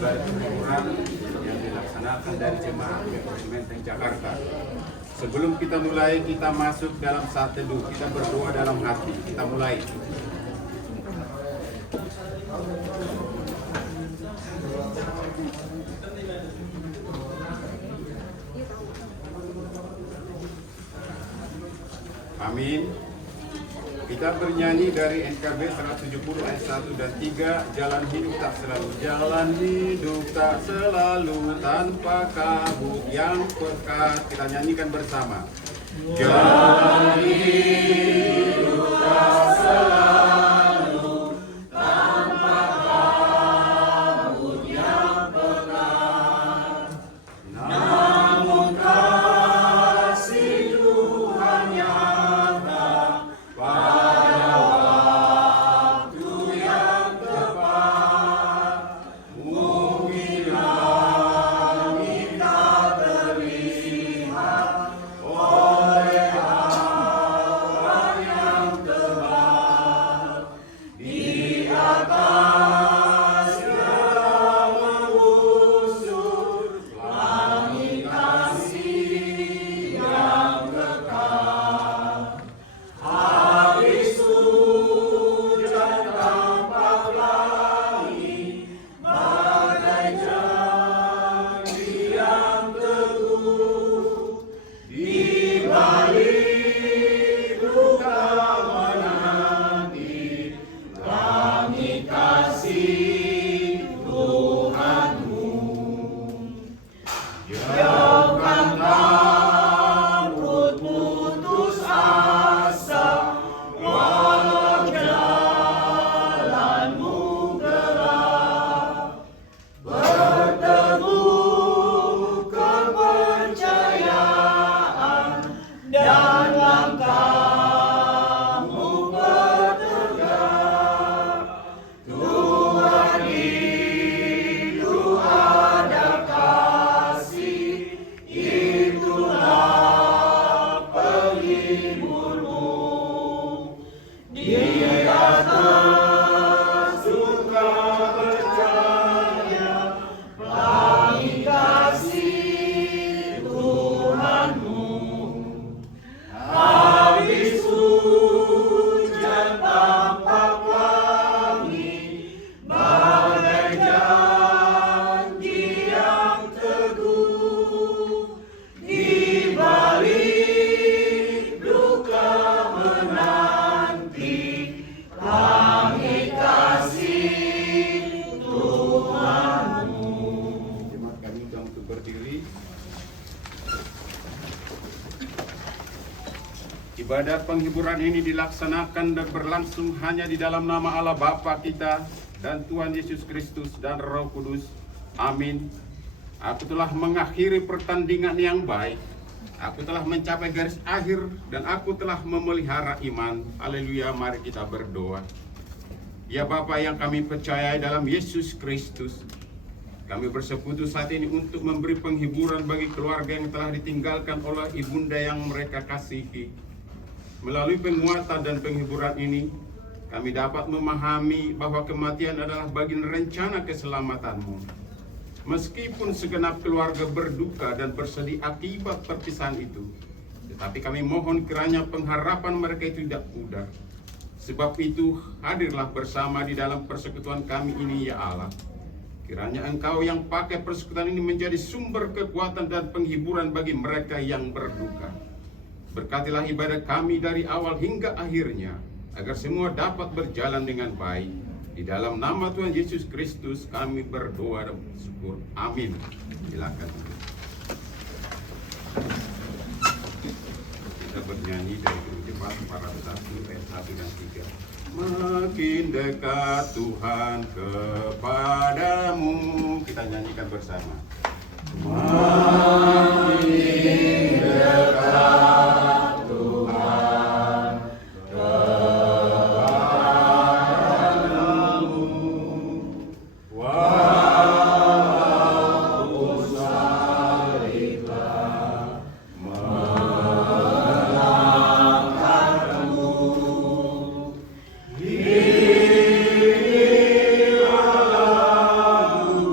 ibadah penghiburan yang dilaksanakan dari Jemaat Metro Menteng Jakarta. Sebelum kita mulai, kita masuk dalam saat teduh. Kita berdoa dalam hati. Kita mulai. Amin. Kita bernyanyi dari NKB 170 ayat 1 dan 3, jalan hidup tak selalu. Jalan hidup tak selalu tanpa kabut yang pekat. Kita nyanyikan bersama. Jalan hidup tak selalu tanpa kabut yang pekat. Namun kasih Tuhan nyata pada waktu yang tepat. Mungkin langit tak terlihat oleh awan yang tebal. Di atas segala mengusur langit kasih yang kekal. Habis hujan tampak langit bagai janji yang teguh. Di balik duka menanti langit kasih Tuhanmu. Jauhkan takut putus asa, walau jalanmu gelap. Berteguh kepercayaan dan langkahmu bertegak. Tuhan itu ada kasih, itulah penghiburmu. Di atas duka percaya, langit kasih Tuhanmu. Habis hujan tampak langit bagai janji yang teguh. Di balik duka menanti langit kasih Tuhanmu. Jemaat kami undang untuk berdiri. Ibadah penghiburan ini dilaksanakan dan berlangsung hanya di dalam nama Allah Bapa kita dan Tuhan Yesus Kristus dan Roh Kudus. Amin. Aku telah mengakhiri pertandingan yang baik. Aku telah mencapai garis akhir dan aku telah memelihara iman. Haleluya, mari kita berdoa. Ya Bapa yang kami percayai dalam Yesus Kristus, kami bersekutu saat ini untuk memberi penghiburan bagi keluarga yang telah ditinggalkan oleh ibunda yang mereka kasihi. Melalui penguatan dan penghiburan ini, kami dapat memahami bahwa kematian adalah bagian rencana keselamatanmu. Meskipun segenap keluarga berduka dan bersedih akibat perpisahan itu, tetapi kami mohon kiranya pengharapan mereka itu tidak pudar. Sebab itu, hadirlah bersama di dalam persekutuan kami ini, ya Allah. Kiranya Engkau yang pakai persekutuan ini menjadi sumber kekuatan dan penghiburan bagi mereka yang berduka. Berkatilah ibadah kami dari awal hingga akhirnya, agar semua dapat berjalan dengan baik. Di dalam nama Tuhan Yesus Kristus kami berdoa dan bersyukur. Amin. Silakan. Kita bernyanyi dari Jemaat 401 ayat 1 dan 3. Makin dekat Tuhan kepadamu. Kita nyanyikan bersama. Makin dekat Tuhan kepadamu, walaupun saliblah melangkahmu. Inilah lagu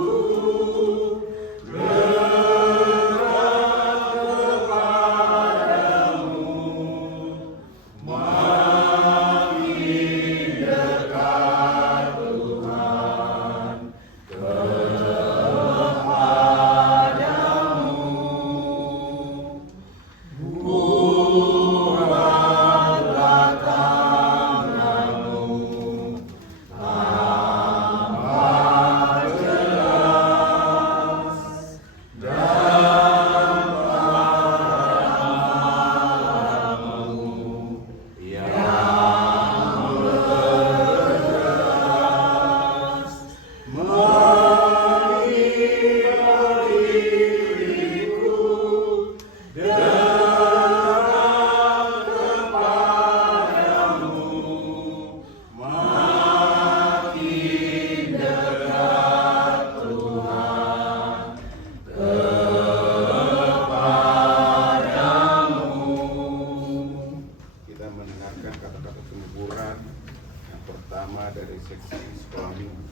pertama dari seksi sekolah minggu.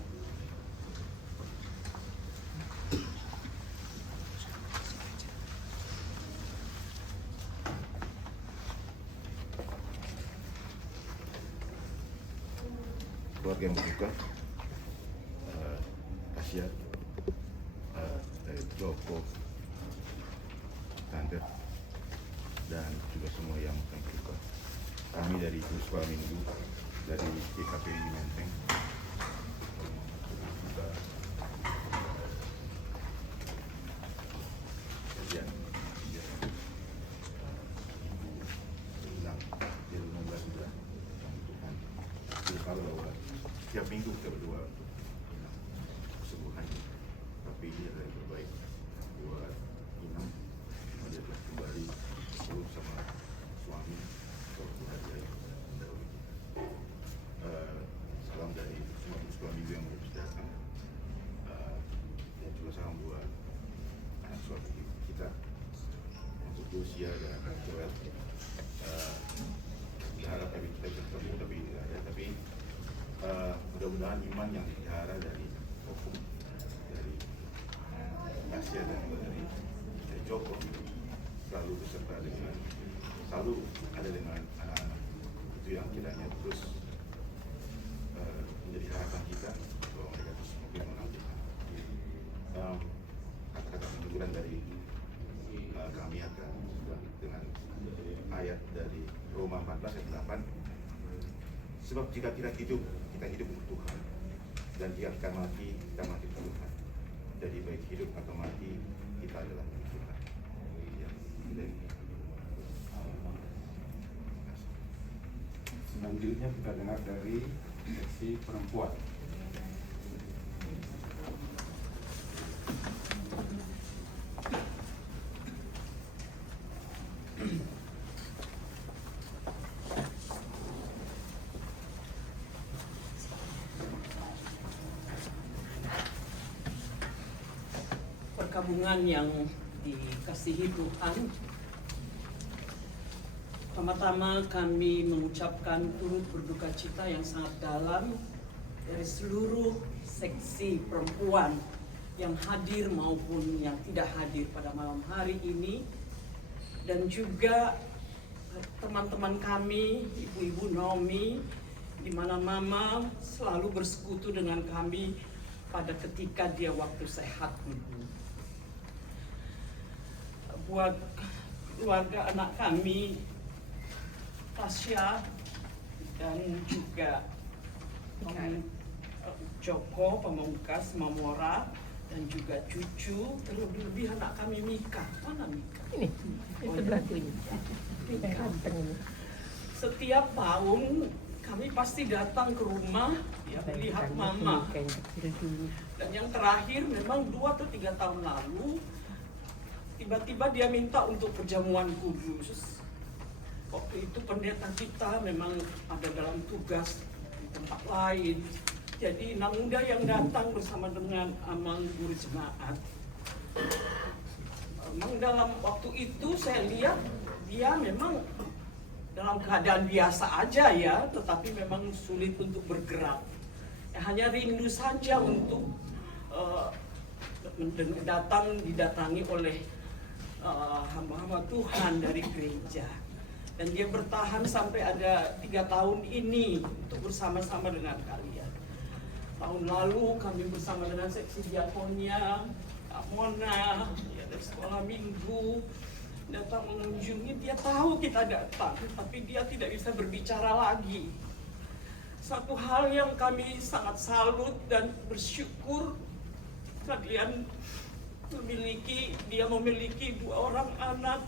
Keluarga yang berduka, Tasya, dari Joko, Tante, dan juga semua yang berduka. Kami dari Sekolah Minggu, dari GKPI Menteng, juga kejadian hilang di rumah bulan Tuhan. Kalau setiap minggu kita berdoa kesembuhan, tapi dia adalah yang terbaik buat Inam. Dia telah kembali bersama suami untuk hadiah yang mendahului. Salam dari semua sekolah minggu yang baru datang, dan juga salam buat anak suami kita untuk Lucia dan Joel. Berharap kami kita bisa ketemu tapi tidak ada, tapi mudah-mudahan iman yang dipelihara dari Hukum, dari Tasya dan juga dari Joko selalu beserta dengan, selalu ada dengan anak-anak. Itu yang kiranya terus menjadi harapan kita bahwa mereka terus mungkin menantikan kata-kata peneguran dari kami akan dengan ayat dari Roma 14 ayat 8. Sebab jika kita hidup untuk Tuhan, dan jika kita mati untuk Tuhan. Jadi baik hidup atau mati, kita adalah milik Tuhan. Ya, Selanjutnya kita dengar dari seksi perempuan. Perkabungan yang dikasihi Tuhan, pertama-tama kami mengucapkan turut berduka cita yang sangat dalam dari seluruh seksi perempuan yang hadir maupun yang tidak hadir pada malam hari ini, dan juga teman-teman kami, ibu-ibu Naomi, di mana Mama selalu bersekutu dengan kami pada ketika dia waktu sehat, Ibu. Buat keluarga anak kami, Tasya dan juga Joko, Pamungkas, Mamora, dan juga cucu, terlebih anak kami Mika. Mana Mika? Ini sebelah sini. Mika. Setiap tahun kami pasti datang ke rumah ya, melihat Mama. Dan yang terakhir memang 2 atau 3 tahun lalu, tiba-tiba dia minta untuk perjamuan kudus. Waktu itu pendeta kita memang ada dalam tugas di tempat lain. Jadi Nangda yang datang bersama dengan Amang Guru Jemaat. Memang dalam waktu itu saya lihat dia memang dalam keadaan biasa aja ya, tetapi memang sulit untuk bergerak. Ya, hanya rindu saja untuk didatangi oleh hamba-hamba Tuhan dari gereja. Dan dia bertahan sampai ada 3 tahun ini untuk bersama-sama dengan kalian. Tahun lalu kami bersama dengan seksi diakonia, Kak Mona, ya, dari sekolah minggu, datang mengunjungi. Dia tahu kita datang, tapi dia tidak bisa berbicara lagi. Satu hal yang kami sangat salut dan bersyukur, kalian dia memiliki 2 orang anak,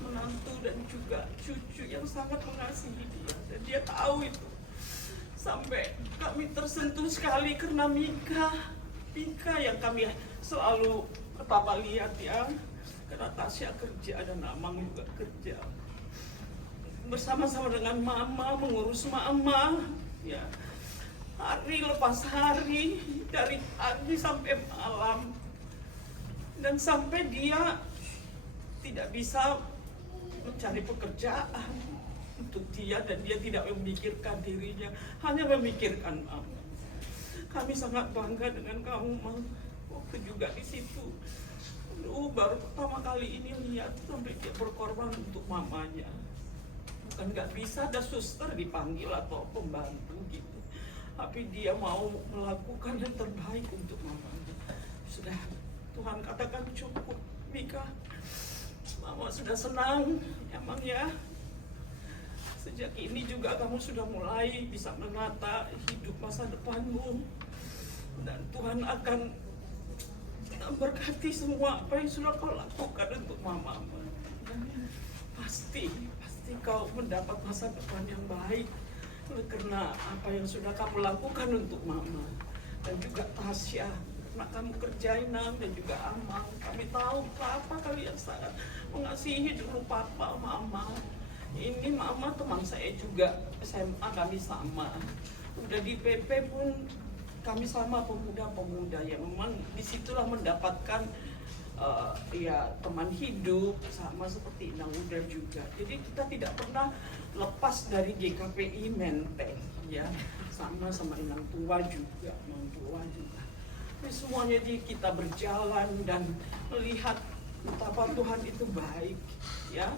menantu dan juga cucu yang sangat mengasihi dia, dan dia tahu itu. Sampai kami tersentuh sekali karena Mika yang kami selalu pertama lihat ya, karena Tasya kerja dan Amang juga kerja bersama-sama dengan Mama, mengurus Mama ya, hari lepas hari, dari pagi sampai malam. Dan sampai dia tidak bisa mencari pekerjaan, untuk dia, dan dia tidak memikirkan dirinya, hanya memikirkan Mama. Kami sangat bangga dengan kamu, Mama. Waktu juga di situ, baru pertama kali ini lihat sampai dia berkorban untuk mamanya. Bukan nggak bisa ada suster dipanggil atau pembantu gitu, tapi dia mau melakukan yang terbaik untuk mamanya. Sudah, Tuhan katakan cukup, Mika. Mama sudah senang, emang ya. Sejak ini juga kamu sudah mulai bisa menata hidup masa depanmu, dan Tuhan akan berkati semua apa yang sudah kau lakukan untuk Mama. Pasti kau mendapat masa depan yang baik karena apa yang sudah kamu lakukan untuk Mama dan juga Tasya. Karena kamu kerjain dan juga Amang. Kami tahu Papa kalian sangat mengasihi dulu Papa, Mama. Ini Mama teman saya juga, SMA kami sama. Udah di PP pun kami sama, pemuda-pemuda yang memang disitulah mendapatkan ya teman hidup, sama seperti Inang Uda juga. Jadi kita tidak pernah lepas dari GKPI Menteng, ya, sama Inang Tua juga, Inang Tua juga. Jadi semuanya kita berjalan dan melihat betapa Tuhan itu baik, ya.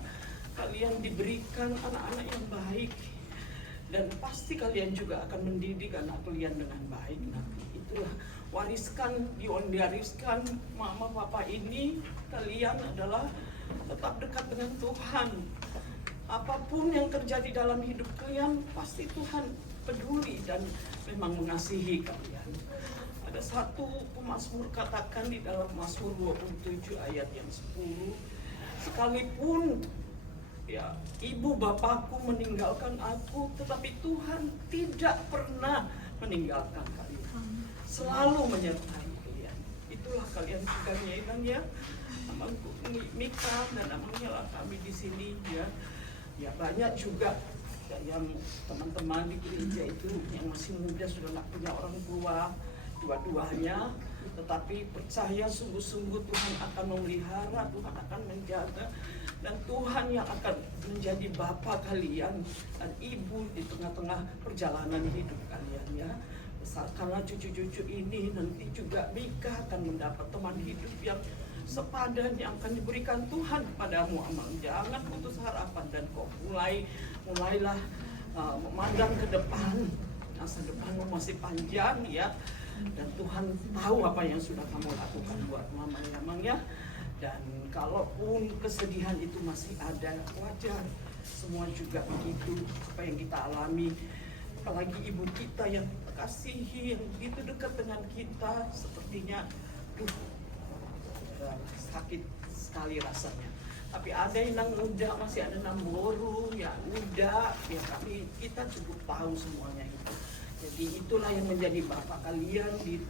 Kalian diberikan anak-anak yang baik, dan pasti kalian juga akan mendidik anak kalian dengan baik nanti. Itulah diwariskan Mama Papa ini, kalian adalah tetap dekat dengan Tuhan. Apapun yang terjadi dalam hidup kalian, pasti Tuhan peduli dan memang mengasihi kalian. Ada satu pemazmur katakan di dalam Mazmur 27 ayat yang 10, sekalipun ya, ibu bapakku meninggalkan aku, tetapi Tuhan tidak pernah meninggalkan kalian, selalu menyertai kalian. Itulah kalian juga ya, Amangku Mika dan Amangnya lah kami di sini, ya. Ya banyak juga yang teman-teman di gereja itu yang masih muda, sudah nggak punya orang tua, dua-duanya, tetapi percaya sungguh-sungguh Tuhan akan memelihara, Tuhan akan menjaga, dan Tuhan yang akan menjadi bapa kalian dan ibu di tengah-tengah perjalanan hidup kalian, ya. Karena cucu-cucu ini nanti juga Mika akan mendapat teman hidup yang sepadan yang akan diberikan Tuhan kepadamu, Amang. Jangan putus harapan dan kau mulailah memandang ke depan. Masa depanmu masih panjang, ya. Dan Tuhan tahu apa yang sudah kamu lakukan buat Mama, ya, Amang, ya. Dan kalaupun kesedihan itu masih ada, wajar. Semua juga begitu, apa yang kita alami. Apalagi ibu kita yang kasihi, yang begitu dekat dengan kita, sepertinya sakit sekali rasanya. Tapi ada Inang Uda, masih ada Namboru, ya Uda, ya kita cukup tahu semuanya itu. Jadi itulah yang menjadi bapak kalian di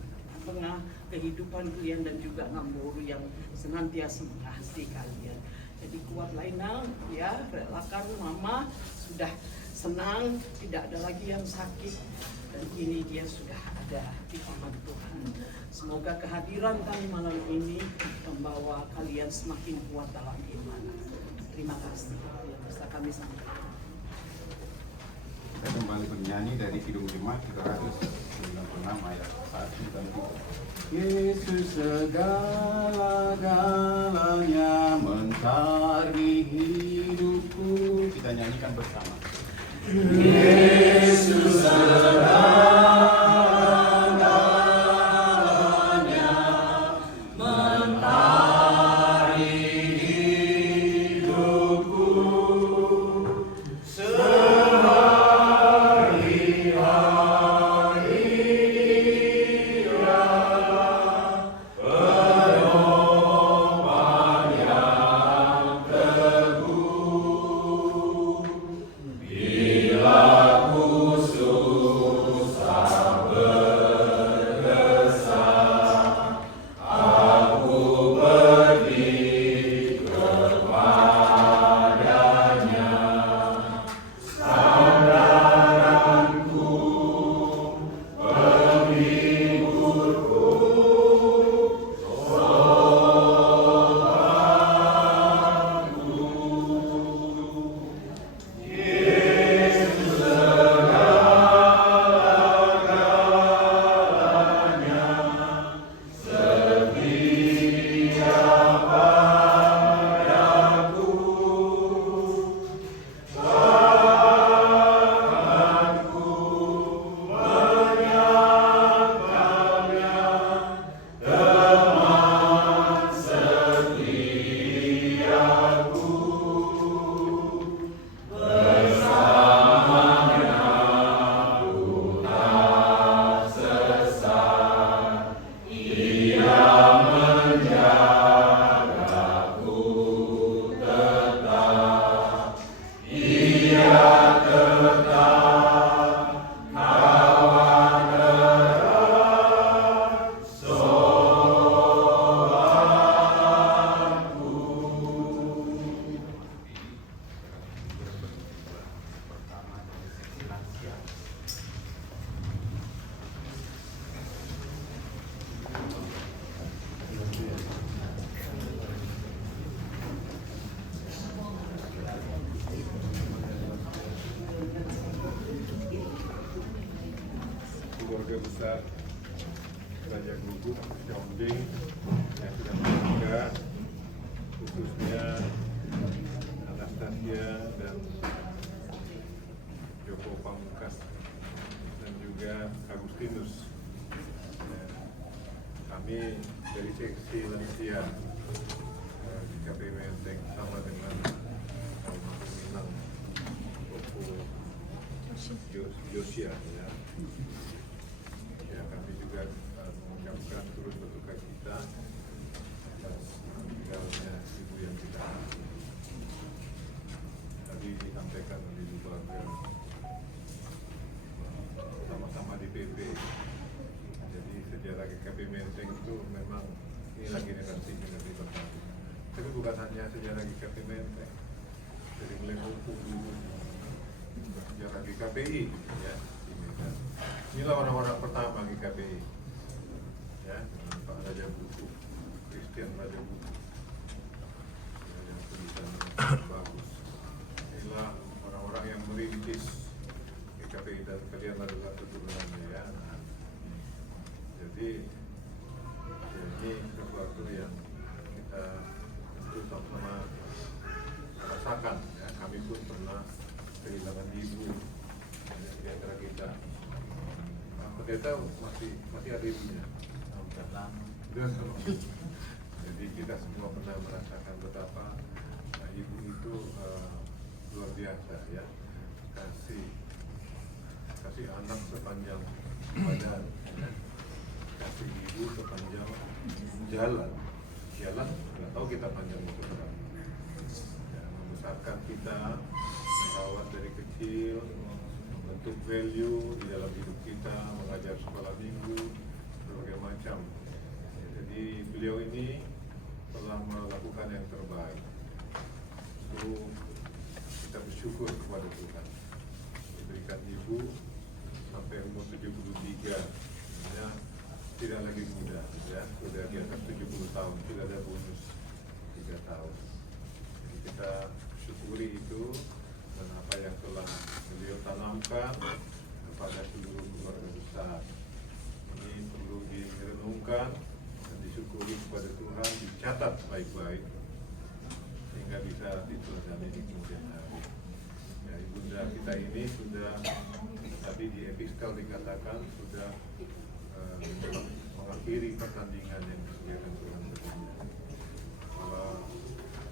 tengah kehidupan kalian, dan juga Namboru yang senantiasa mengasihi kalian. Jadi kuatlah Inang, ya, relakan Mama sudah senang, tidak ada lagi yang sakit, dan ini dia sudah ada di tangan Tuhan. Semoga kehadiran kami malam ini membawa kalian semakin kuat dalam iman. Terima kasih yang bisa kami sampaikan. Kita kembali bernyanyi dari Kidung Jemaat 396 ayat 1 dan 2. Yesus segala-galanya mencari hidupku. Kita nyanyikan bersama. Yesus segala-galanya mencari hidupku. Bila ku susah keluarga besar Raja Guguk, Xiaombing yang sudah meninggal, khususnya Anastasia dan Joko Pamungkas dan juga Agustinus. Kami dari seksi lansia di KPU Menteng sama dengan Minang Koko Yosia ya. Ya, kami juga mengucapkan turut berduka cita atas meninggalnya ibu yang kita tadi disampaikan oleh keluarga sama-sama di PP. Jadi sejarah GKP Menteng itu memang inilah generasi pertama. Tapi bukan hanya sejarah GKP Menteng, dari mulai hukum dulu sejarah GKPI ya di Medan. Inilah orang-orang pertama GKPI ya, dengan Pak Raja Buku, Christian Raja Buku yang tulisannya bagus. Inilah orang-orang yang merintis GKPI dan kalian adalah keturunannya ya. Jadi ya, ini sesuatu yang kita tentu sama-sama rasakan ya. Kami pun pernah kehilangan ibu di antara kita. Pendeta masih ada ibunya. Jadi kita semua pernah merasakan betapa ibu itu luar biasa ya, kasih anak sepanjang badan ya. Kasih ibu sepanjang jalan nggak tahu kita panjang itu berapa ya, membesarkan kita, merawat dari kecil, membentuk value di dalam hidup kita, mengajar sekolah minggu, berbagai macam. Jadi beliau ini telah melakukan yang terbaik. Lalu kita bersyukur kepada Tuhan diberikan ibu sampai umur 73 ya, tidak lagi muda ya, sudah di atas 70 tahun, tidak ada bonus 3 tahun. Jadi kita syukuri itu dan apa yang telah beliau tanamkan kepada seluruh keluarga besar. Ini perlu direnungkan dan disyukuri kepada Tuhan, dicatat baik-baik sehingga bisa diteladani di kemudian hari. Ya, ibunda kita ini sudah tadi di episkal dikatakan sudah mengakhiri pertandingan yang disediakan Tuhan sebelumnya.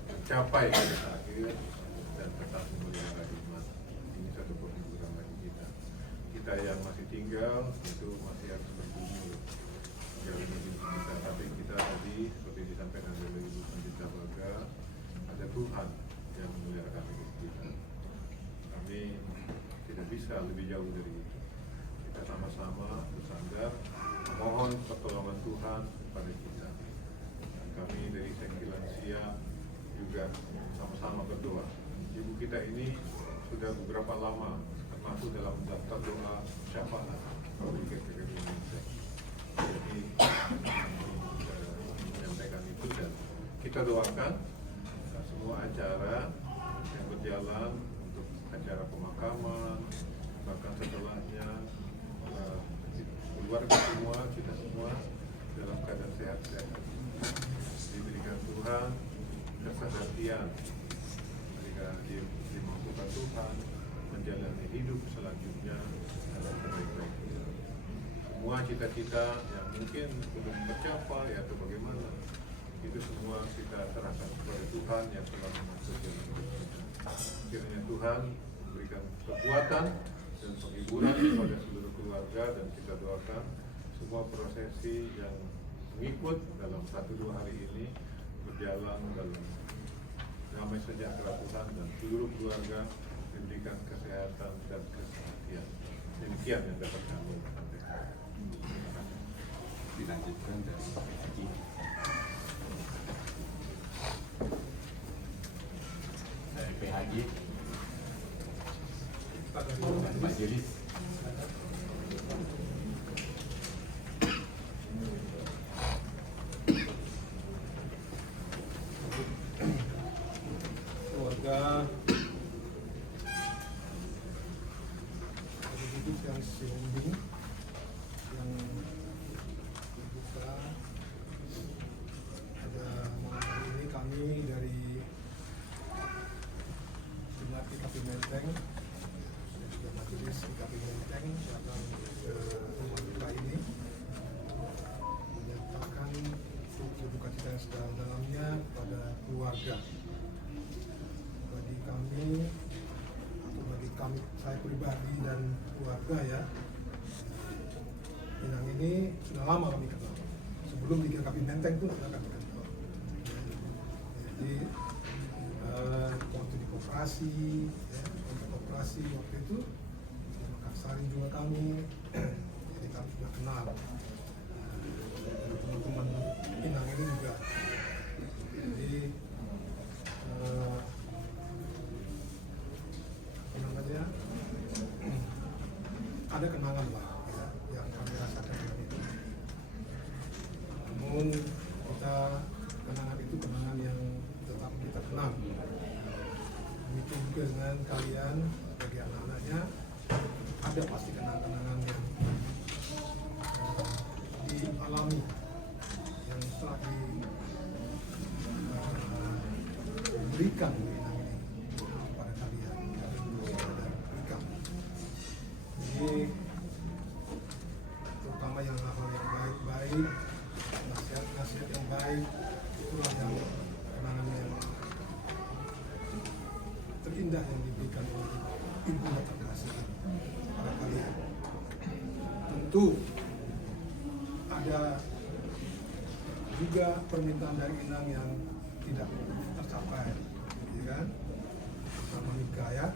Mencapai pada akhir dan tetap memelihara iman. Ini satu penghiburan bagi kita. Kita yang masih tinggal itu masih harus bergumul menjalani hidup kita. Tapi kita tadi seperti disampaikan oleh Ibu Pendeta Baga, ada Tuhan yang memelihara hidup kita. Kami tidak bisa lebih jauh dari itu. Kita sama-sama bersandar mohon pertolongan Tuhan kepada kita. Dan kami dari Seksi Lansia juga sama-sama berdoa. Ibu kita ini sudah beberapa lama termasuk dalam daftar doa syafaat bagi GKP Indonesia. Jadi menyampaikan itu dan kita doakan semua acara yang berjalan untuk acara pemakaman bahkan setelahnya keluarga semua, kita semua dalam keadaan sehat-sehat, diberikan Tuhan kesehatan, diberikan dimampukan Tuhan menjalani hidup selanjutnya dalam sebaik-baiknya. Semua cita-cita yang mungkin belum tercapai atau bagaimana, itu semua kita serahkan kepada Tuhan yang telah mengatur jalan hidup kita. Kiranya Tuhan memberikan kekuatan dan penghiburan kepada seluruh keluarga, dan kita doakan semua prosesi yang mengikut dalam 1-2 hari ini berjalan dalam damai sejahtera Tuhan dan seluruh keluarga diberikan kesehatan dan kesehatan. Demikian yang dapat kami sampaikan. Dilanjutkan dari Haji. Dari PHG Majelis. Keluarga hidup yang Xiaombing keluarga ya. Inang ini sudah lama kami kenal. Sebelum di GKP Menteng pun sudah kami kenal. Jadi waktu di koperasi, ya, koperasi waktu itu di Makassar juga kami, jadi kami sudah kenal. Teman-teman Inang ini juga. Jadi namanya ada kenangan lah ya, yang kami rasakan dengan itu. Namun kenangan itu kenangan yang tetap kita kenang. Begitu juga dengan kalian sebagai anak-anaknya, ada pasti kenangan-kenangan yang dialami, yang telah diberikan kepada kalian, dan berikan. Jadi terutama yang hal yang baik-baik, nasihat-nasihat yang baik, itulah yang kenangan yang terindah yang diberikan oleh Ibu yang terkasih kepada kalian. Tentu ada juga permintaan dari Inang yang tidak tercapai, ya kan? Sama nikah ya.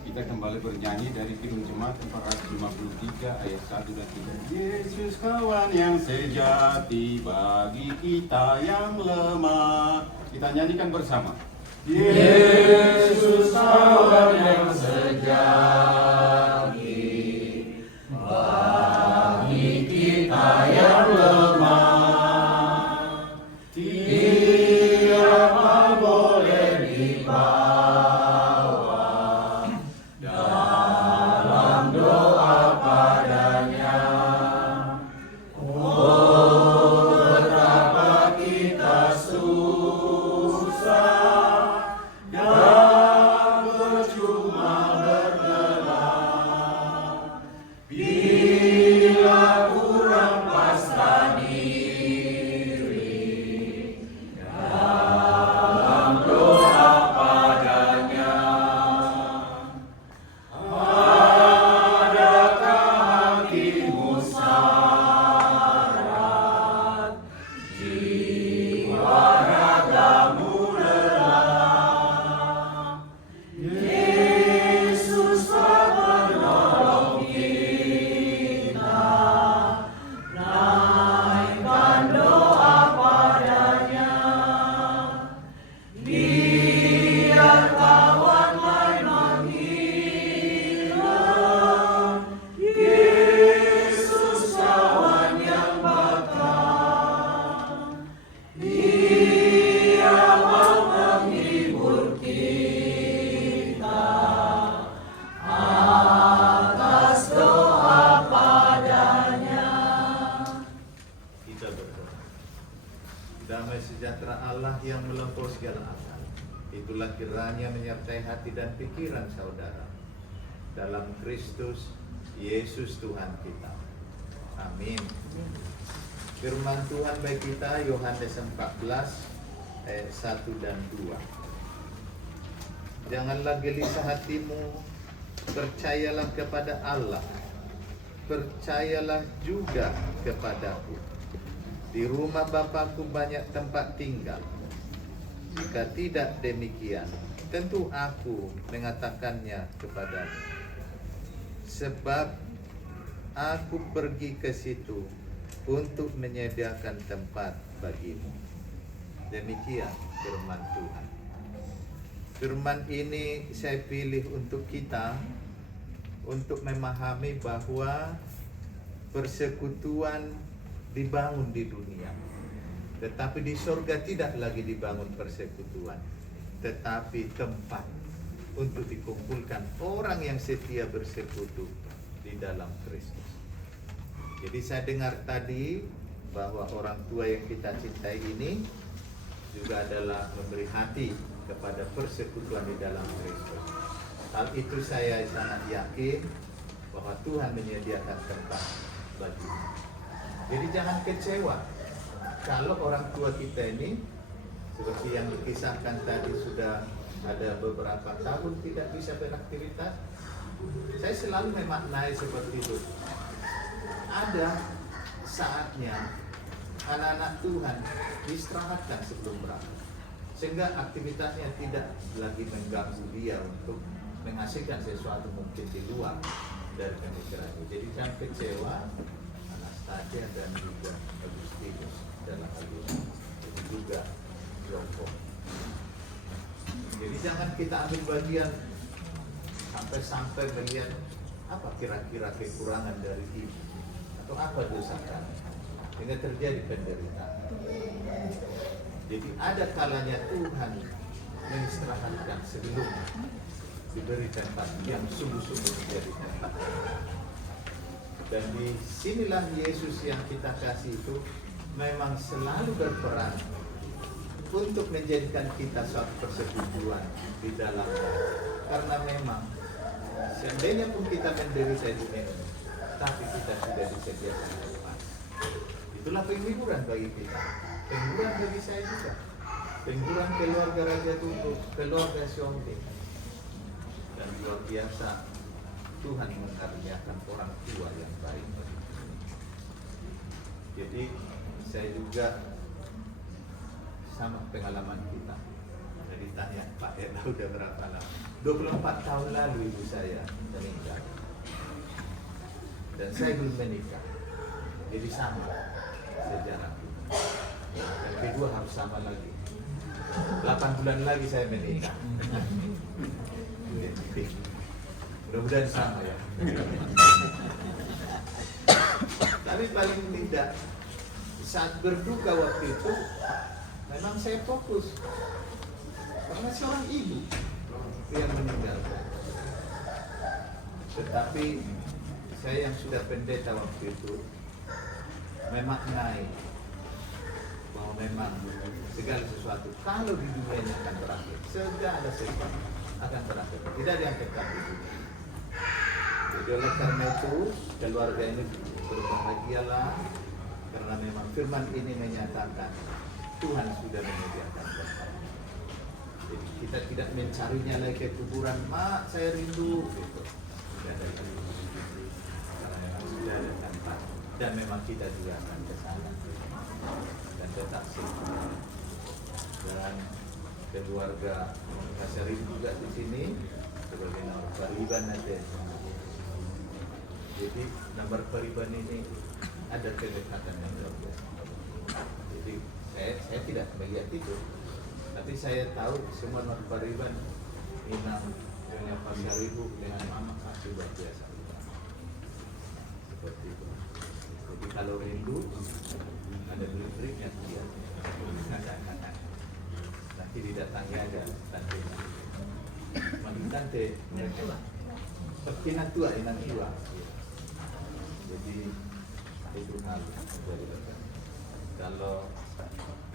Kita kembali bernyanyi dari Kidung Jemaat 453 ayat 1 dan 3. Yesus kawan yang sejati bagi kita yang lemah. Kita nyanyikan bersama. Yesus kawan yang sejati bagi kita yang lemah. Tiada boleh dibawa dalam doa padanya. Oh, betapa kita susah dan percuma bergerak bila kurang pasrah diri dalam doa padanya. Adakah hatimu syarat, jiwa ragamu lelah? Yesus telah menolong kita, naikkan doa padanya. Biar kawan lain menghilang, Yesus kawan yang bakal. Dia mau menghibur kita atas doa padanya. Kita berdoa. Damai sejahtera Allah yang melampaui segala akal, itulah kiranya menyertai hati dan pikiran saudara dalam Kristus Yesus Tuhan kita. Amin. Firman Tuhan bagi kita Yohanes 14 ayat 1 dan 2. Janganlah gelisah hatimu, percayalah kepada Allah, percayalah juga kepadaku. Di rumah Bapakku banyak tempat tinggal. Jika tidak demikian, tentu aku mengatakannya kepadamu. Sebab aku pergi ke situ untuk menyediakan tempat bagimu. Demikian firman Tuhan. Firman ini saya pilih untuk kita, untuk memahami bahwa persekutuan dibangun di dunia, tetapi di surga tidak lagi dibangun persekutuan, tetapi tempat untuk dikumpulkan orang yang setia bersekutu di dalam Kristus. Jadi saya dengar tadi bahwa orang tua yang kita cintai ini juga adalah memberi hati kepada persekutuan di dalam Kristus. Hal itu saya sangat yakin bahwa Tuhan menyediakan tempat baginya. Jadi jangan kecewa kalau orang tua kita ini seperti yang dikisahkan tadi sudah ada beberapa tahun tidak bisa beraktivitas, saya selalu memaknai seperti itu. Ada saatnya anak-anak Tuhan diistirahatkan sebelum berangkat, sehingga aktivitasnya tidak lagi mengganggu dia untuk menghasilkan sesuatu mungkin di luar dari pemikiran itu. Jadi jangan kecewa Anastasia dan juga Agustinus dalam hal ini, itu juga Joko. Jadi jangan kita ambil bagian sampai melihat apa kira-kira kekurangan dari ibu atau apa dosa kami, sehingga terjadi penderitaan. Jadi ada kalanya Tuhan mengistirahatkan sebelum diberi tempat yang sungguh-sungguh menjadi tempat. Dan di sinilah Yesus yang kita kasih itu memang selalu berperan untuk menjadikan kita suatu persetujuan di dalamnya. Karena memang seandainya pun kita menderita di dunia ini, tapi kita sudah disediakan tempat. Itulah penghiburan bagi kita, penghiburan bagi saya juga, penghiburan keluarga Raja Tunggu, keluarga Sionti. Dan luar biasa Tuhan mengaruniakan orang tua yang baik. Jadi saya juga sama pengalaman kita. Jadi tanya Pak Eda udah berapa lama? 24 tahun lalu ibu saya meninggal. Dan saya belum menikah. Jadi sama sejarah kita. Dan kedua harus sama lagi. 8 bulan lagi saya menikah. Mudah-mudahan sama ya. Tapi paling tidak saat berduka waktu itu memang saya fokus karena seorang ibu yang meninggalkan. Tetapi saya yang sudah pendeta waktu itu memaknai bahwa memang segala sesuatu kalau di dunia ini akan berakhir, segala sesuatu akan berakhir, tidak ada yang kekal di dunia. Jadi oleh karena itu keluarga ini berbahagialah karena memang firman ini menyatakan Tuhan sudah menyediakan tempat. Jadi kita tidak mencarinya lagi ke kuburan, mak saya rindu gitu. Tidak ada itu. Karena memang sudah ada tempat dan memang kita juga akan ke sana dan tetap simpan. Dan keluarga Kasarin juga di sini sebagai nomor pariban nanti. Jadi nomor pariban ini ada kedekatan yang luar biasa. Jadi saya tidak melihat itu, tapi saya tahu semua nomor pariban Inang dengan Pasaribu dengan Mama masih luar biasa. Seperti itu. Jadi kalau rindu ada beli-belinya dia. Nanti didatangi aja tante. Mandi tante mereka lah. Pekinan tua, inang tua. Jadi itu hal dari mereka. Kalau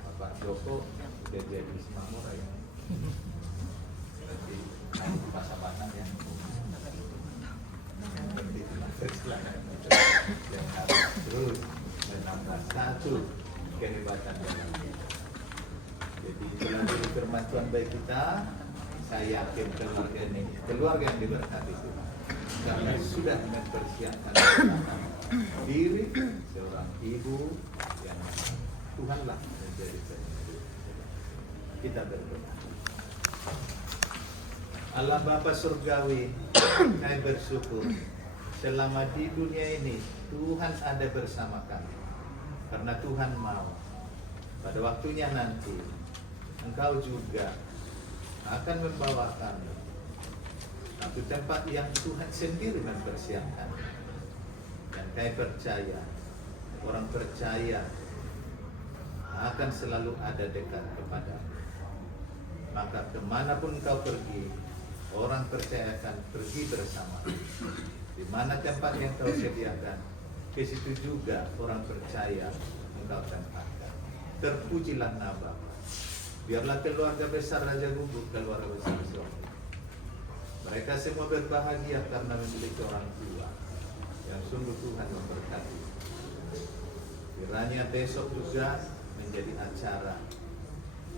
Bapak Joko sudah jadi Semamura ya. Nanti pasang-pasang ya. Nanti yang harus terus menambah satu kehebatan dalam kita. Jadi melalui firman Tuhan baik kita, saya yakin keluarga yang diberkati itu karena sudah mempersiapkan diri seorang ibu yang Tuhanlah menjadi penyembuh. Kita berdoa. Allah Bapa Surgawi, kami bersyukur selama di dunia ini Tuhan ada bersama kami karena Tuhan mau pada waktunya nanti Engkau juga akan membawa kami satu tempat yang Tuhan sendiri mempersiapkan. Dan kami percaya, orang percaya akan selalu ada dekat kepadamu. Maka kemanapun kau pergi, orang percaya akan pergi bersama. Di mana tempat yang kau sediakan, ke situ juga orang percaya engkau tempatkan. Terpujilah nama Bapa. Biarlah keluarga besar Raja Gubuk, keluarga besar suami. Mereka semua berbahagia karena memiliki orang tua yang sungguh Tuhan memberkati. Kiranya besok juga menjadi acara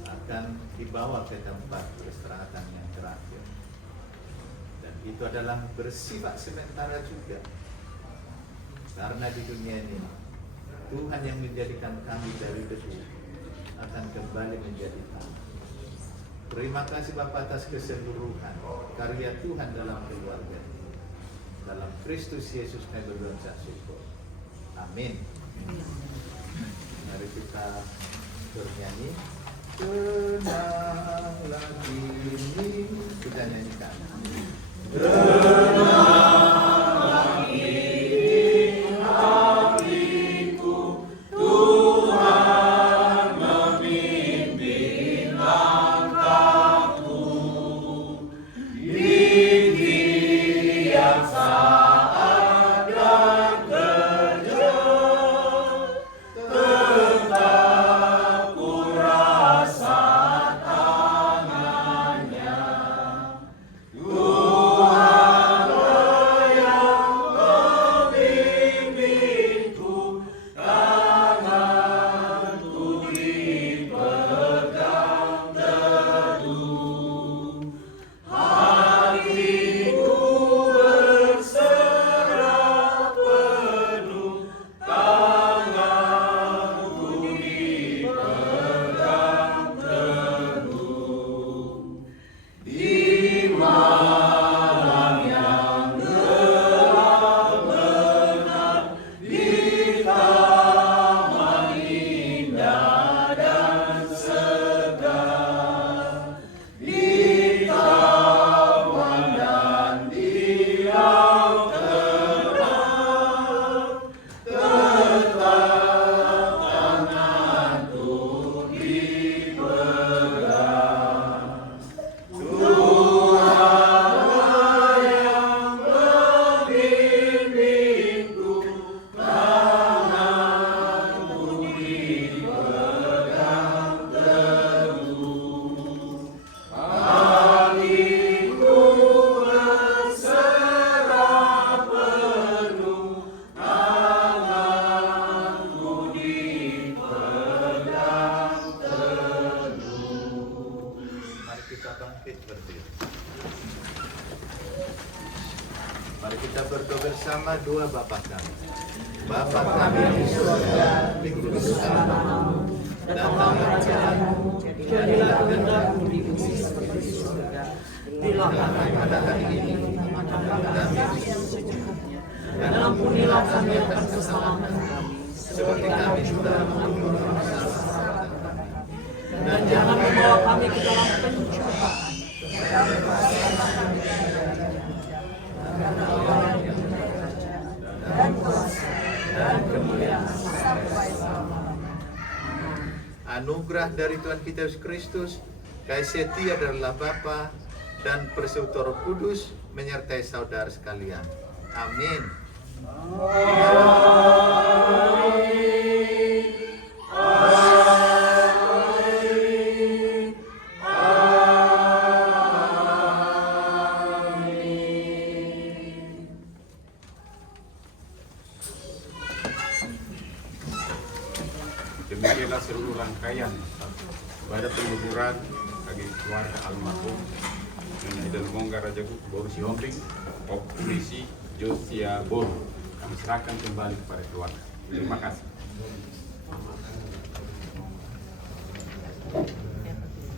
akan dibawa ke tempat peristirahatan yang terakhir. Dan itu adalah bersifat sementara juga. Karena di dunia ini Tuhan yang menjadikan kami dari debu akan kembali menjadi tanah. Terima kasih Bapa atas keseluruhan karya Tuhan dalam keluarga. Dalam Kristus Yesus kami berdoa syukur. Amin. Mari kita bernyanyi. Tenanglah diri, kita nyanyikan. Tenanglah diri hatiku, Tuhan memimpin langkahku. Di tiap saat dan kerja, tetap ku rasa tangannya. Tuhanlah yang membimbingku, tanganku dipegang teduh. Hatiku berserah penuh, tanganku dipegang teduh. Di malam yang gelap benar, di taman indah dan segar, di taman dan di laut terang, tetap tanganku dipegang. Tuhanlah yang membimbingku, tanganku dipegang teduh. Hatiku berserah penuh, tanganku dipegang teduh. Mari kita bangkit berdiri. Mari kita berdoa bersama doa Bapa kami. Bapa kami yang di surga, dikuduskan namamu, datanglah kerajaan-mu, jadilah kehendakmu di bumi seperti di surga. Berilah kami pada hari ini makanan kami yang secukupnya, dan ampunilah kami akan kesalahan kami, seperti kami juga mengampuni kesalahan kami. Dan jangan membawa kami ke dalam pencobaan, dan kuasa dan kemuliaan sampai selama-lamanya. Anugerah dari Tuhan kita Yesus Kristus, kasih setia dari Allah Bapa dan persekutuan Roh Kudus menyertai saudara sekalian. Amin. Demikianlah seluruh rangkaian ibadah penguburan bagi keluarga almarhum dan Mongga Raja Boru Sihombing, Polisi Josia Boru. Kami serahkan kembali kepada keluarga. Terima kasih.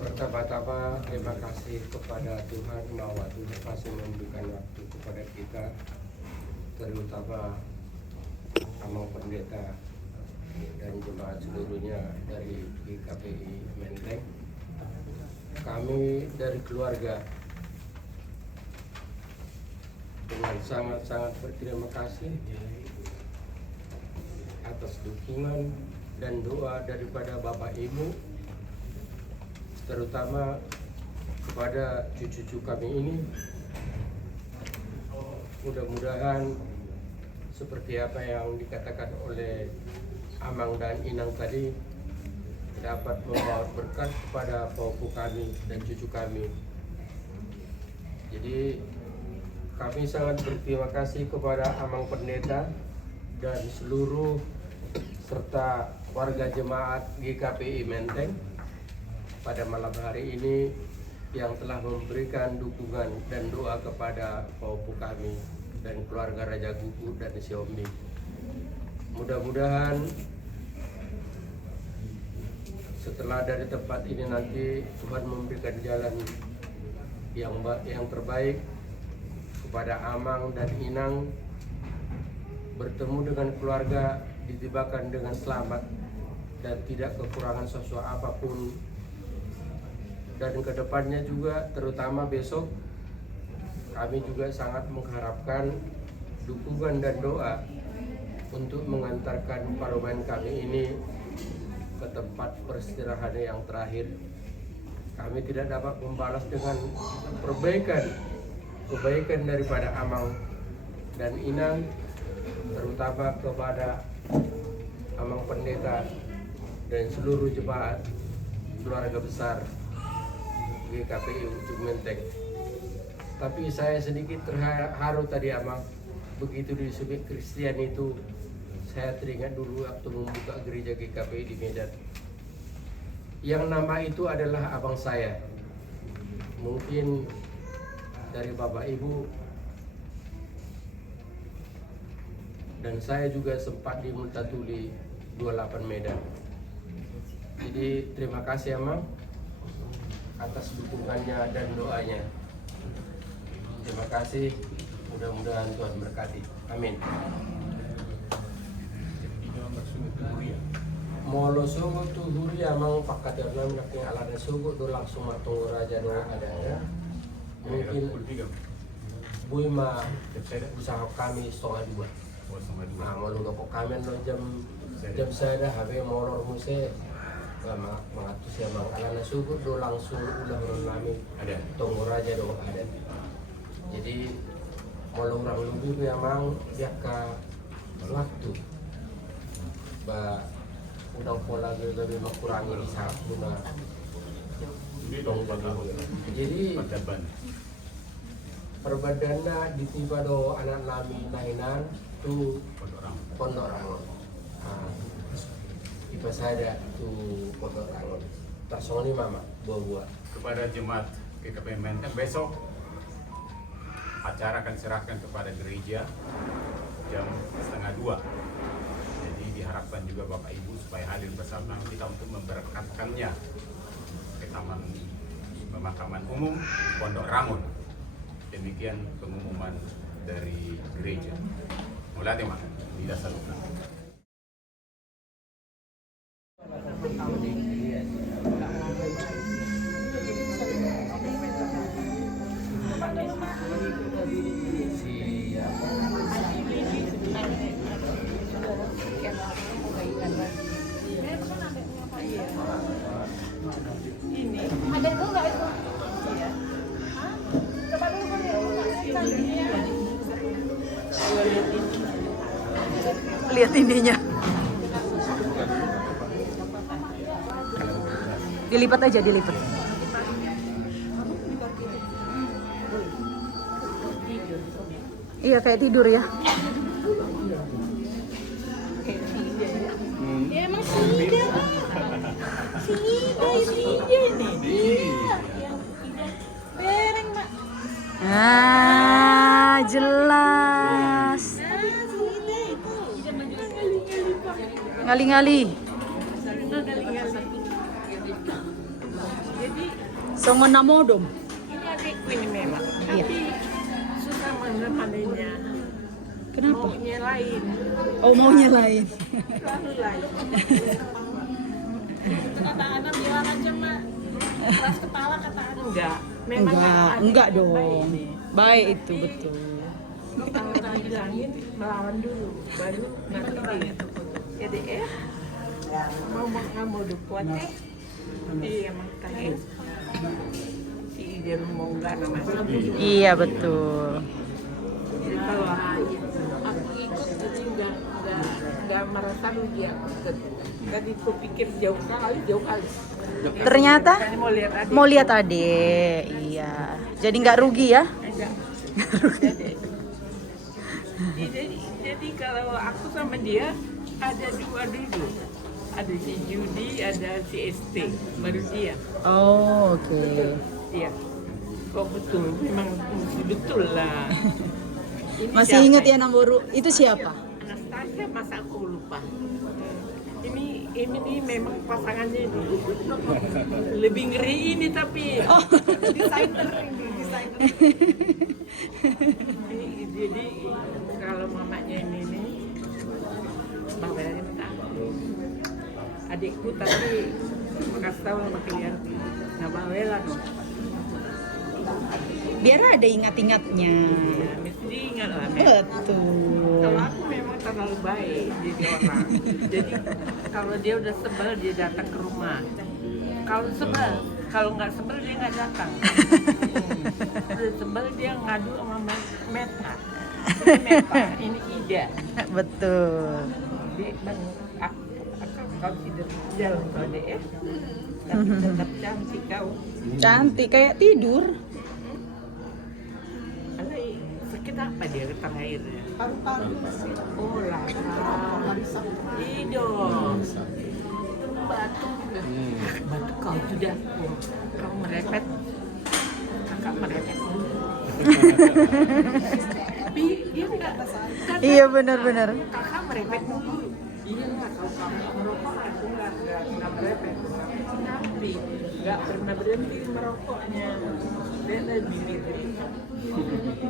Pertama-tama terima kasih kepada Tuhan bahwa Tuhan masih memberikan waktu kepada kita, terutama Amang Pendeta dan jemaat seluruhnya dari GKPI Menteng. Kami dari keluarga dengan sangat-sangat berterima kasih atas dukungan dan doa daripada Bapak Ibu, terutama kepada cucu-cucu kami ini. Mudah-mudahan seperti apa yang dikatakan oleh Amang dan Inang tadi dapat membawa berkat kepada pauku kami dan cucu kami. Jadi kami sangat berterima kasih kepada Amang Pendeta dan seluruh serta warga jemaat GKPI Menteng pada malam hari ini yang telah memberikan dukungan dan doa kepada Paupu kami dan keluarga Raja Gugu dan Siomi. Mudah-mudahan setelah dari tempat ini nanti Tuhan memberikan jalan yang terbaik kepada Amang dan Inang, bertemu dengan keluarga ditibakan dengan selamat dan tidak kekurangan sesuatu apapun. Dan kedepannya juga, terutama besok, kami juga sangat mengharapkan dukungan dan doa untuk mengantarkan parlemen kami ini ke tempat peristirahatan yang terakhir. Kami tidak dapat membalas dengan kebaikan daripada Amang dan Inang, terutama kepada Amang Pendeta dan seluruh jemaat keluarga besar GKPI Ujung Menteng. Tapi saya sedikit terharu tadi Amang, begitu disebut Kristen itu, saya teringat dulu waktu membuka gereja GKPI di Medan. Yang nama itu adalah abang saya. Mungkin dari Bapak Ibu dan saya juga sempat di Multatuli 28 Medan. Jadi terima kasih Amang atas dukungannya dan doanya. Terima kasih, mudah-mudahan Tuhan berkati. Amin. Molo sugo tu huri Amang pakatnya naking alada sugo do langsung matunggu raja do ada ya. Mungkin bui ma usaha kami 1:30. Nah, mau kok kami no jam saya dah habe molor muse mengatur siya Amang alada sugo do langsung ulang nami ada tunggu raja do ada. Jadi molo orang lebih Amang dia ka waktu ba udang pola lebih mengurangi di saat guna. Jadi perbedana ditiba do anak nami nainan tu Pondok Rangon. Tiba saya tu Pondok Rangon. Tasoni mama buah-buah. Kepada jemaat GKPI Menteng, besok acara akan diserahkan kepada gereja jam 1:30. Jadi diharapkan juga Bapak Ibu supaya hadir bersama kita untuk memberkatkannya ke Taman Pemakaman Umum Pondok Rangon. Demikian pengumuman dari gereja. Mulai tema tidak salukan. Ada itu nggak itu? Iya. Coba dulu lihat ininya. Dilipat aja, dilipat. Iya kayak tidur ya. Ya emang Sida Pak. Sida ini. Iya. Bereng Mak. Ah, jelas. Sida itu. Ngali-ngali. Jadi Songo namodom. ini adikku ini memang. Iya. Tapi susah menemaninya. Kenapa? Maunya lain. Oh, maunya lain. Selalu lain. Kata anak bilang aja Mak. Keras kepala kata anak. Enggak. Memang Enggak adik yang dong. baik nih. Baik itu betul. Kalau udah bilangin melawan dulu baru nanti jadi mau kuat iya makanya si Iden mau nggak namanya Iya betul. jadi kalau aku ikut jadi nggak merasa rugi aku tadi aku pikir jauh kali Ternyata Makanya mau lihat adik. Iya. Jadi nggak rugi ya? Enggak. Jadi kalau aku sama dia ada dua dulu. Ada si Judi, ada si ST, baru dia. Oh, oke. Iya. Kok betul? Memang betul lah. Ini Masih siapa ingat ya Namboru? Itu siapa? Anastasia, masa aku lupa. Ini memang pasangannya ini. Lebih ngeri ini tapi. Oh. Desainer. Jadi kalau mamanya ini nih, bawelnya tak. Adikku tadi kasih tahu sama kalian, nggak bawelan. Biar ada ingat-ingatnya. Ya, mesti ingat lah. Betul. Kalau aku memang terlalu baik jadi orang. Jadi kalau dia udah sebel dia datang ke rumah. Kalau nggak sebel dia nggak datang. Udah sebel dia ngadu sama Meta. Ini Ida. Betul. Dia bang, aku kau tidak jalan kau deh ya. Tapi tetap cantik kau. Cantik kayak tidur. Alay, sakit apa dia ke tengah airnya? Paru-paru. Oh lah, tidur. Batu kau sudah. Kau merepet. Kakak merepet. Tapi dia enggak. Iya benar-benar. Kakak merepet dulu. Iya lah, kalau kamu merokok aku nggak merepet. Tapi nggak pernah berhenti merokoknya. Dia lebih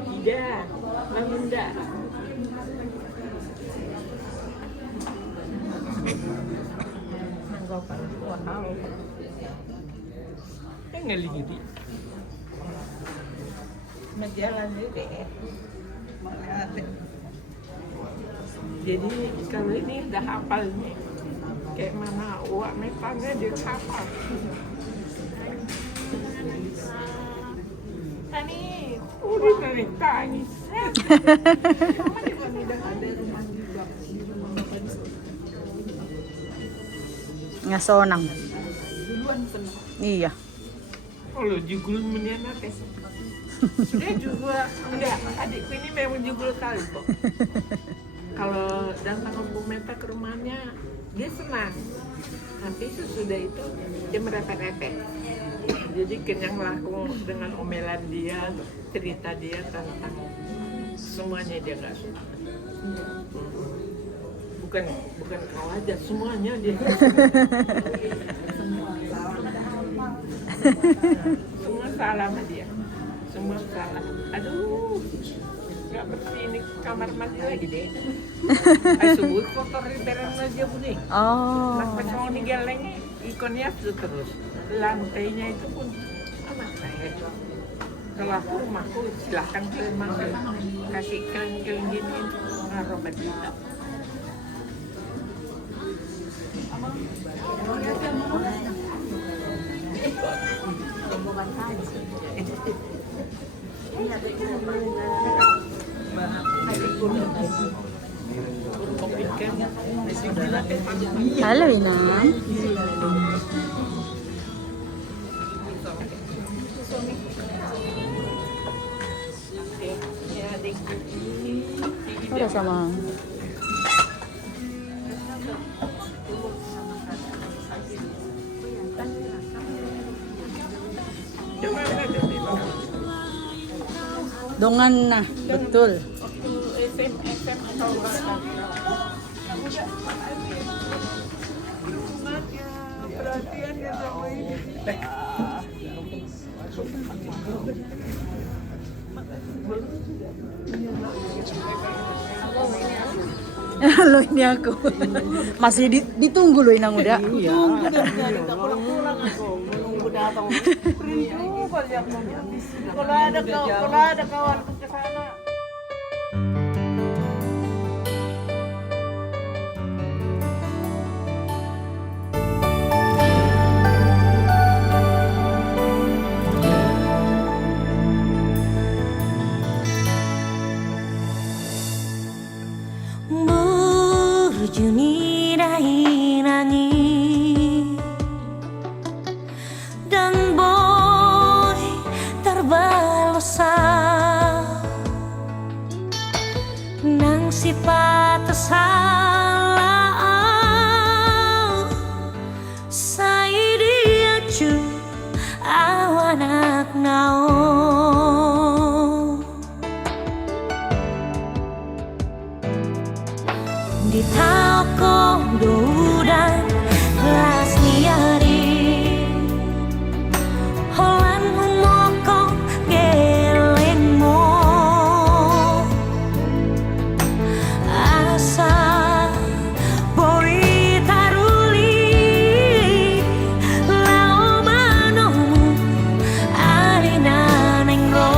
tidak, namun tidak. Nggak pernah tahu. Ngelingiri. Menjalan deh. Jadi kalau ini udah hafal nih, kayak mana uak metanya dia hafal. Tani, udah narik tangis. Mama juga udah ada rumah juga di rumah makan. Ngasonang. Duluan senang. Iya. Oh lo jugul menian apa? Dia juga enggak, adikku ini memang jugul kali kok. Kalau datang ke Bu Meta ke rumahnya, dia senang. Nanti sesudah itu dia merepet-repet. Jadi kenyang laku dengan omelan dia, cerita dia tentang semuanya dia nggak suka. Bukan kau aja, semuanya dia. Semua salah sama dia. Semua salah. Aduh, nggak bersih ini kamar mandi lagi deh. Subuh kotor teran aja bunyi. Oh. Mas pasang ini gelengnya ikonnya tuh terus. Lantainya itu pun amat saya. Kalau aku rumahku silahkan ke rumah kasih keleng-keleng gini ngaruh badita. Halo Inang. Udah sama. Dongan nah, betul. Waktu SM atau perhatian ya sama ini. Halo ini aku. Masih ditunggu loh Inang udah. Iya. Pulang-pulang aku menunggu datang. Rindu kali aku. Kalau ada kawanku ke sana. Berjuni nangis dan boy terbalosa nang sifat salah di toko dan lasniari holan humoko gelengmo asa boy taruli lao manomu arina nengro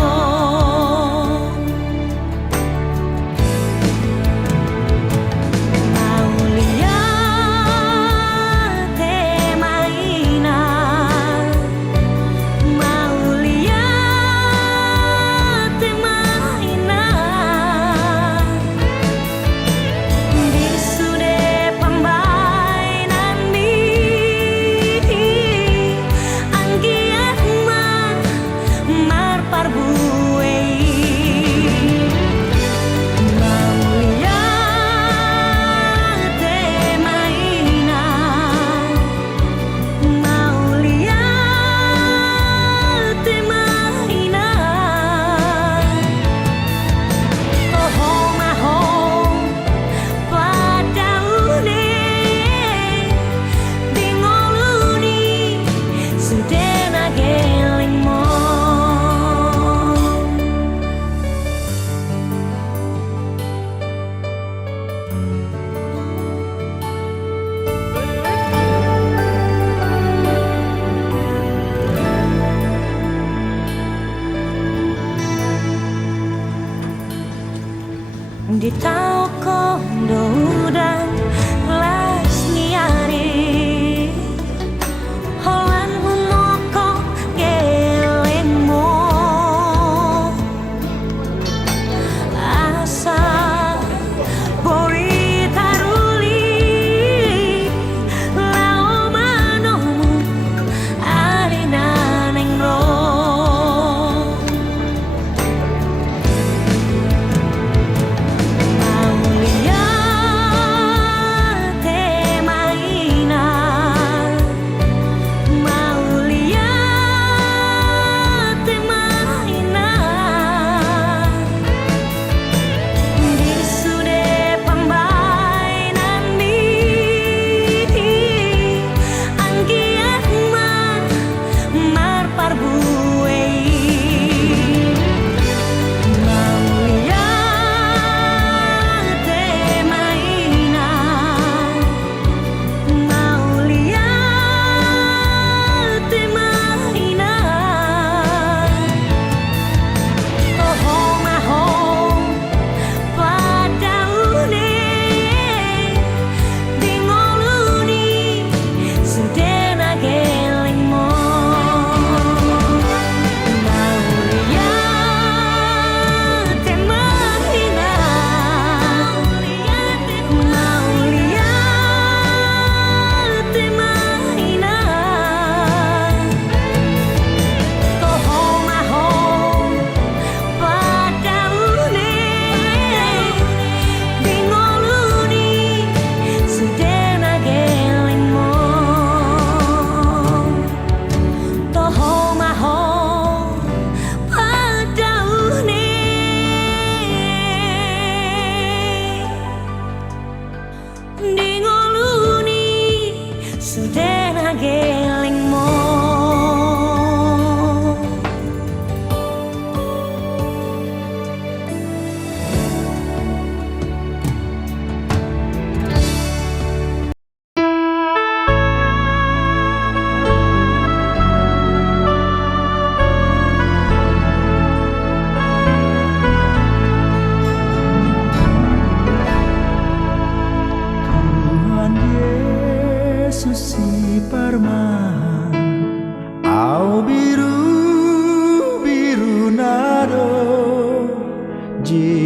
di toko dan lasniari holan humoko gelengmo asa boy taruli lao manomu arina nengro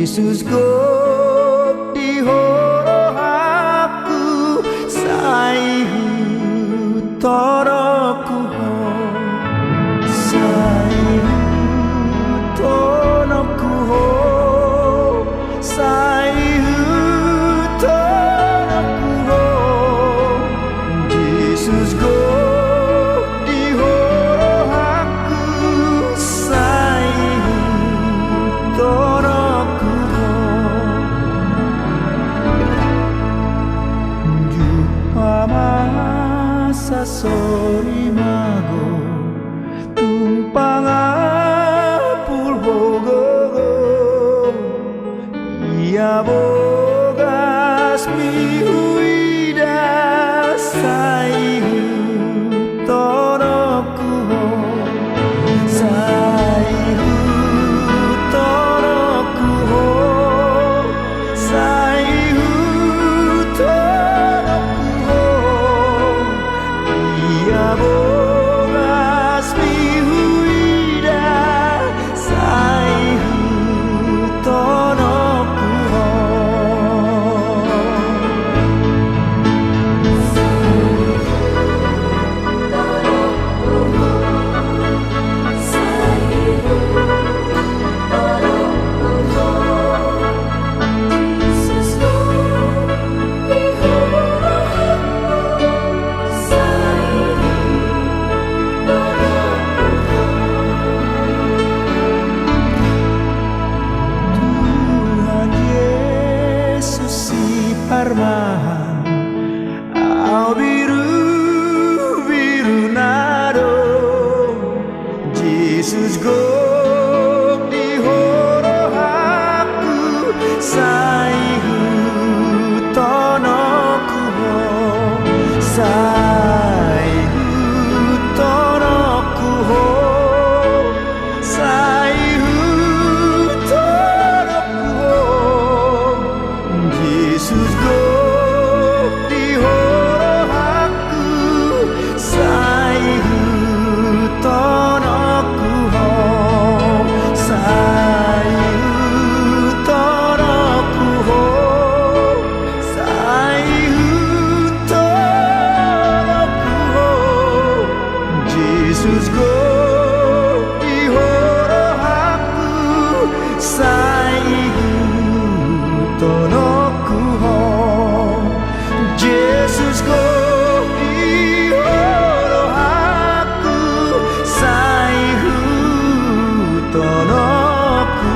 Jesus gop di horo aku saihu toroku ho saihu tonoku ho saihu tonoku ho Jesus gop di horo aku saihu toroku Ia bogas mihuida saihu toroku saihu toroku saihu toroku Ia bogas mihuida saihu toroku Tuhan Yesus si Parmahan au biru nado Jesus gok di horohaku saihu tonoku saihu tonoku saihu tonoku Jesus gok di horohaku saihu tonoku saihu tonoku saihu tonoku Jesus gok di horohaku saihu tonoku Jesus gok di horohaku saihu tonoku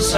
bisa